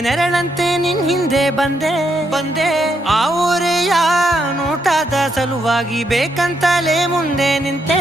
ನೆರಳಂತೆ ನಿನ್ ಹಿಂದೆ ಬಂದೆ ಆ ಊರೆಯ ನೋಟದ ಸಲುವಾಗಿ ಬೇಕಂತಲೇ ಮುಂದೆ ನಿಂತೆ